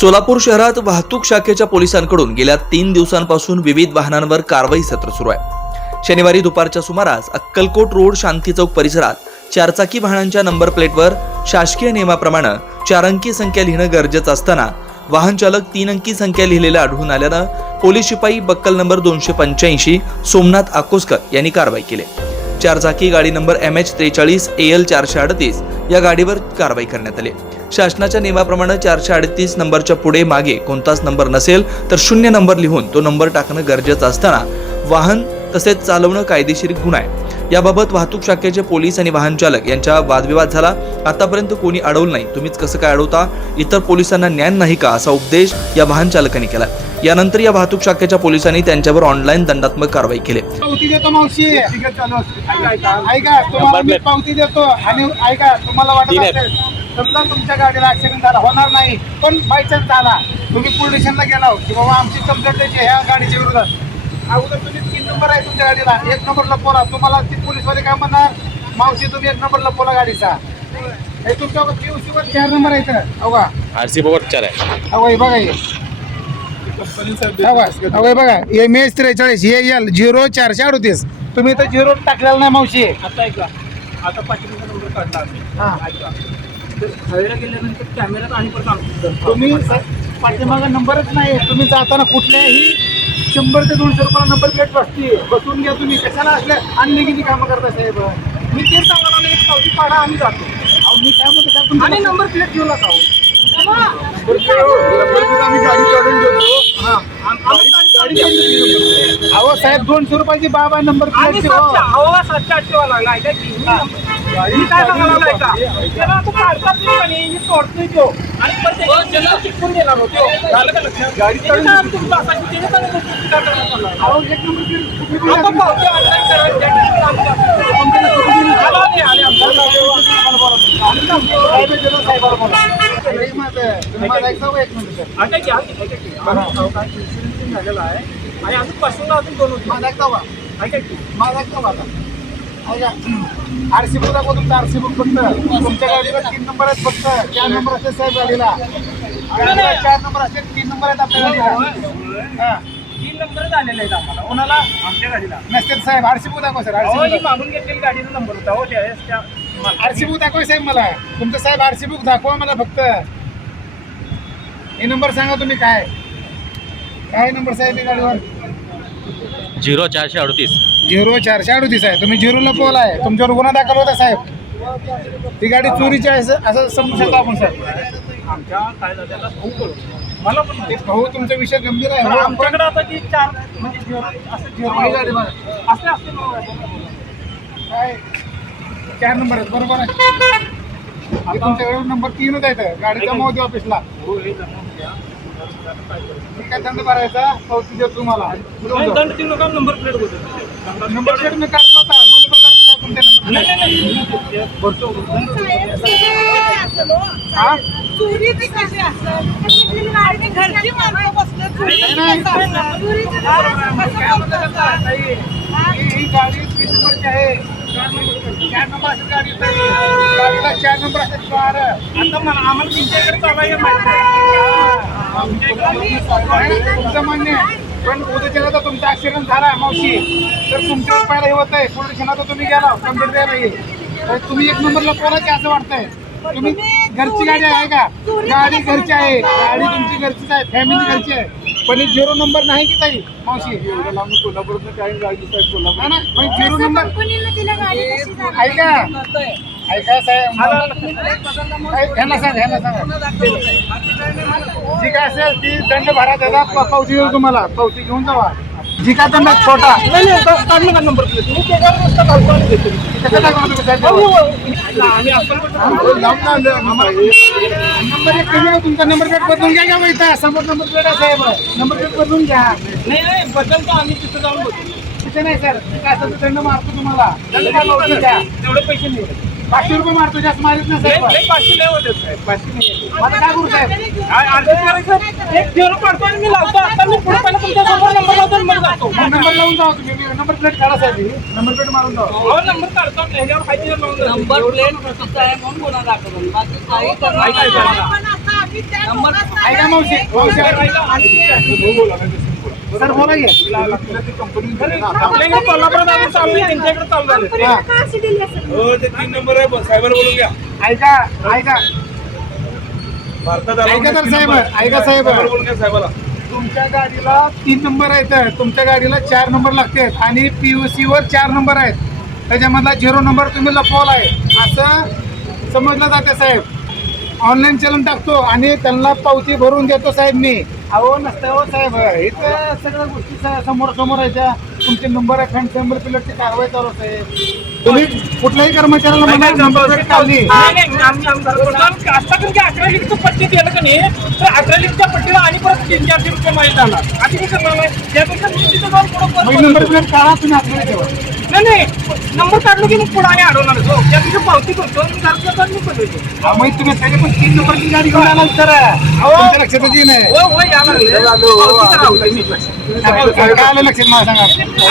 सोलापूर शहरात वाहतूक शाखेच्या पोलिसांकडून गेल्या तीन दिवसांपासून विविध वाहनांवर कारवाई सत्र सुरू आहे. शनिवारी दुपारच्या सुमारास अक्कलकोट रोड शांती चौक परिसरात चारचाकी वाहनांच्या नंबर प्लेटवर शासकीय नियमाप्रमाणे चार अंकी संख्या लिहिणं गरजेचं असताना वाहन चालक तीन अंकी संख्या लिहिलेलं आढळून आल्यानं पोलीस शिपाई बक्कल नंबर दोनशे पंच्याऐंशी सोमनाथ आकोसकर यांनी कारवाई केली. चारचाकी गाडी नंबर एम एच त्रेचाळीस ए एल चारशे अडतीस या गाडीवर कारवाई करण्यात आली. शासनाच्या नियमाप्रमाणे चारशे अडतीस नंबरच्या पुढे मागे कोणताच नंबर नसेल तर शून्य नंबर लिहून तो नंबर टाकणं गरजेचं असताना वाहन तसेच चालवणं कायदेशीर गुन्हा आहे. याबाबत वाहतूक शाखेचे पोलीस आणि वाहन चालक यांच्या वादविवाद झाला. आतापर्यंत कोणी अडवलं नाही. तुम्हीच कसं काय अडवता? इतर पोलिसांना ज्ञान नाही का? असा उपदेश या वाहन चालकांनी केला यानंतर या वाहतूक शाखेच्या पोलिसांनी त्यांच्यावर ऑनलाईन दंडात्मक कारवाई केली. पावती देतो मावशी. ऐका तुम्हाला मी पावती देतो आणि ऐका तुम्हाला वाटत असेल समजा तुमच्या गाडीला ऍक्सिडेंट झाला होणार नाही पण बायचान्स झाला तुम्ही पोलीस स्टेशनला गेला की बाबा आमची कंप्लेंट द्यायची ह्या गाडीच्या विरोधात. अगोदर तुम्ही तीन नंबर आहे तुमच्या गाडीला. एक नंबरला पोरा. तुम्हाला ती पोलीसवाले काय म्हणणार? मावशी तुम्ही एक नंबरला पोला गाडीचा. हे तुमच्या पीयूसी वर चार नंबर आहे इथं अवघा आर सी बाबा चार आहे. अवघा हे बघा हे बघा एम एस त्रेचाळीस ए एल झिरो चारशे अडतीस. तुम्ही इथं झिरो टाकलेला नाही मावशी. आता ऐका आता पाठीमागचा नंबर काढला हा. तर खायला गेल्यानंतर कॅमेऱ्यात आणि परत आणतो तुम्ही पाठीमागा नंबरच नाही तुम्ही जाताना कुठल्याही शंभर ते दोनशे रुपयाला नंबर प्लेट बसते बसून घ्या तुम्ही. कशाला असल्या आणले किती कामं करता साहेब? मी तेच सांगायला एक पावती काढा आम्ही जातो. मी काय म्हणतो साहेब, तुमचं- आणि नंबर प्लेट घेऊ नका हो. आम्ही गाडी काढून घेतो हा. अहो साहेब दोनशे रुपयाची बाबा नंबर प्लेट सातशे अहो, सातशे आठशे वाला लागला मी काय सांगायला लागलो ऐका. त्याला तो काढतात नाही म्हणे, मी तोडतोय तो. आणि परत त्याच्यावर चिटकून देणार होतो काय करणार? अहो एक नंबर आता? पावती ऑनलाईन आम्ही साहेबाला बोला. नाही माझं. तुम्ही माझं ऐकता एक मिनिट सर? ऐका इन्शुरन्स झालेला आहे आणि अजून पाचशेला अजून दोन होते माझं ऐकता का? ऐका की माझं ऐकता का आता? ऐका. आरसी बुक दाखवा तुमचं आरसी बुक फक्त तुमच्या गाडीवर तीन नंबर आहेत फक्त चार नंबर असते साहेब गाडीला चार नंबर असते तीन नंबर आहेत आपल्या गाडीला हा. तीन नंबर झालेले आहेत आम्हाला कोणाला आमच्या गाडीला नसते साहेब आरसी बुक दाखवा सर अहो ही आरसी मागून घेतलेली गाडीचा नंबर होता हो त्यावेळेस त्या आरसी बुक दाखवा साहेब मला तुमचं साहेब आरसी बुक दाखवा मला फक्त हे नंबर सांगा तुम्ही काय? काय नंबर साहेब गाडीवर? झिरो चारशे अडतीस. झिरो चारशे अडतीस आहे. तुम्ही झिरोला बोला आहे. तुमच्यावर गुन्हा दाखल होता साहेब. ती गाडी चोरीची आहे असं- असं समजू शकतो आपण साहेब. आमच्या काय झालेला भाऊ कळतो मला पण. भाऊ तुमचा विषय गंभीर आहे. हो, आमच्याकडे आता ती चार म्हणजे असं गाडी असते बरोबर. काय? चार नंबर आहेत. बरोबर आहे. तुमच्याकडे नंबर तीनच आहेत. ऑफिसला हो, हे जमा द्या. मी काय दंड भरायचा? पावती देतो तुम्हाला. नाही, दंड देऊ नका नंबर प्लेट होते. नंबर प्लेट मी काढतो आता. मोदी पण काढतो साहेब तुमचे नंबर नाही भरतो. हा? चोरी ती कशी असेल आणि घरची माणसं बसलं चोरी नाही, कसं असतं? चोरीचं कसं करतात? गाडी तीन नंबरची आहे. चार नंबर चार नंबर. असेल गाडी तरी. गाडीला चार नंबर असेल चार. आता मला आम्हाला तुमच्याकडे चालायला माहिती आहे. तुमचं म्हणणे पण उद्याच्याला तर तुमचा ऍक्सिडेंट झाला मावशी. तर तुमच्या पहिला हे होत आहे पुढे स्टेशनात तुम्ही गेला कंप्लेंट द्यायला येईल. तर तुम्ही एक नंबरला पोलाचे असं वाटतंय. तुम्ही घरची गाडी आहे का? गाडी घरची आहे. गाडी तुमची घरचीच आहे. फॅमिली घरची आहे. पण झिरो नंबर नाही की ताई? मावशी. कोल्हापूरचं काही गाडी नाही ना पण झिरो नंबर कंपनीला दिल्या गाडी कशी जाणार? ऐका. ऐका साहेब ऐक, ह्यांना सांग ह्यांना सांगा. जी काय असेल ती दंड भरा त्याचा प- पावती देऊ तुम्हाला. पावती घेऊन जावा. जी काय दंड छोटा. नाही नाही आता काढलं का नंबर प्लेट मी त्याच्यावर नुसतं घालतो आणि देतो. कसं टाकलं तुम्ही साहेब? हो, हो. आम्ही अक्कलकोट नंबर एक कमी आहे, हो, तुमचा नंबर प्लेट बदलून घ्या का इथं. समोर नंबर प्लेट आहे साहेब. नंबर प्लेट बदलून घ्या. नाही नाही बदलतो आम्ही तिथं जाऊन बघतो. तिथे नाही सर काय असेल तर दंड मारतो तुम्हाला. दंड द्या? तेवढे पैसे नाही पाचशे रुपये मारतो जास्त मारित नाही साहेब. पाचशे लय होते साहेब. पाचशे नाही. मला काय करू साहेब? आ- अर्धे करायचं एक झिरो काढतो आणि मी लावतो. आता मी पुढे पहिला तुमच्यासमोर नंबर लावतो आणि मग जातो. नंबर लावून जावा तुम्ही. नंबर प्लेट काढा साहेब. नंबर प्लेट मारून अहो नंबर काढतो. आणि ह्याच्यावर. नंबर प्लेट आहे म्हणून गुन्हा दाखल. बाकी काही करणार नाही. लोकांना ऐका मावशी. मावशी. सर बोला की. आपल्या इकडे कोल्हापुरात चालू आहे त्यांच्याकडे चालू झालं. हा. का अशी दिली असेल ऐका ऐका. ऐका तर साहेब ऐका साहेब तुमच्या गाडीला तीन नंबर आहेत. तुमच्या गाडीला चार नंबर लागतात आणि पीयूसी वर चार नंबर आहेत. त्याच्यामधला झिरो नंबर तुम्ही लपवला आहे असं समजलं जाते साहेब. ऑनलाईन चलन टाकतो आणि त्यांना पावती भरून देतो साहेब मी. अहो नसतं हो साहेब. इथं सगळ्या गोष्टी स- समोर समोर आहे त्या. तुमचे नंबर आहे फ्रंट नंबर प्लेटची कारवाई चालू आहे. तुम्ही कुठल्याही कर्मचाऱ्याला म्हणा नंबर प्लेट काढली की अकरा लिटरचं पट्टी दिलं का नाही तर अकरा लिटरच्या पट्टीला आणि परत तीन चारशे रुपये माहीत जाणार आता मी करणार नाही. त्यापेक्षा मी तिथं जाऊन मग नंबर प्लेट काढा तुम्ही आतमध्ये ठेवा. नाही नाही. नंबर काढलो की मग पुढे आणि अडवणार हो त्यापेक्षा पावती करतो मी घरातलं पण मी करतो हा, मग तुम्ही पण तीन नंबरची गाडी घेऊन आला तर तुमच्या हो हो या लागले. पावती करावं मी काय काय आलं लक्षात? मला सांगा.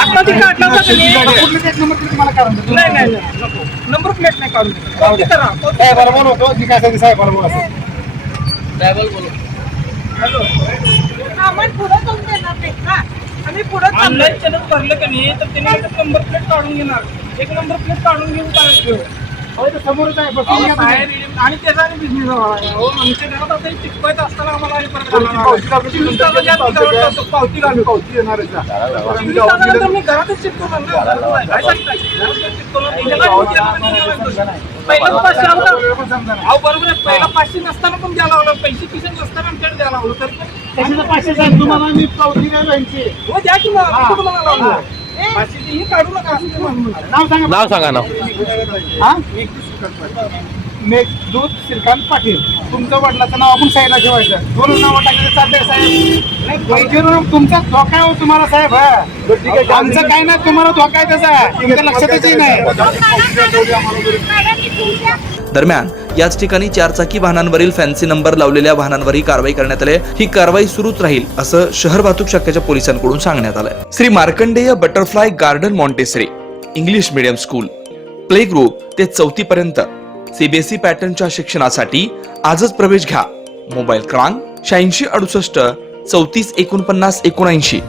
आता ती काढलं होतं का नाही? कुठलं एक नंबर काढून देतो. नाही नाही नको. नंबर प्लेट नाही काढून देत. पावती साहेबाला बोलवतो. जी काय असेल ते साहेबाला बोला हॅलो आम्हाला पुढं जाऊन देणार नाही का? त्यांनी पुढं चाललोय. ऑनलाईन चलन भरलं का नाही तर त्यांनी नंबर प्लेट काढून घेणार. एक नंबर प्लेट काढून घेऊन काय समोरच आहे आणि त्याचा आणि बिझनेस हो आमच्या घरात आता चिकवायचं असताना आम्हाला पावती लागलं. पावती घालू येणार मी घरातच. काय पाचशे. अहो बरोबर आहे. पहिला पाचशे नसताना पण द्यायला लावलं. पैसे पिसे नसताना आमच्याकडे द्यायला लावलं. तर पाचशे तुम्हाला मी पावती द्यायला यांची. हो द्या की मग. हा. हे. नाव सांगा नाव सांगा नाव हा मेघदूत श्रीकांत पाटील तुमचं वडिलाचं नाव आपण साईडला ठेवायचं दोन नावं टाकले चालतंय साहेब वैद्यरून तुमचा धोका आहे हो तुम्हाला साहेब हा. आमचं काय नाही तुम्हाला धोका आहे त्याचा तुमच्या लक्षातच नाही दरम्यान याच ठिकाणी चारचाकी वाहनांवरील फॅन्सी नंबर लावलेल्या वाहनांवरही कारवाई करण्यात आली ही कारवाई सुरूच राहील असं शहर वाहतूक शाखेच्या पोलिसांकडून सांगण्यात आलंय. Shri Markandey butterfly garden Montessori English medium school play group ते चौथी पर्यंत. सीबीएसई पॅटर्नच्या शिक्षणासाठी आजच प्रवेश घ्या. मोबाईल क्रमांक शहाऐंशी अडुसष्ट चौतीस एकोणपन्नास एकोणऐंशी.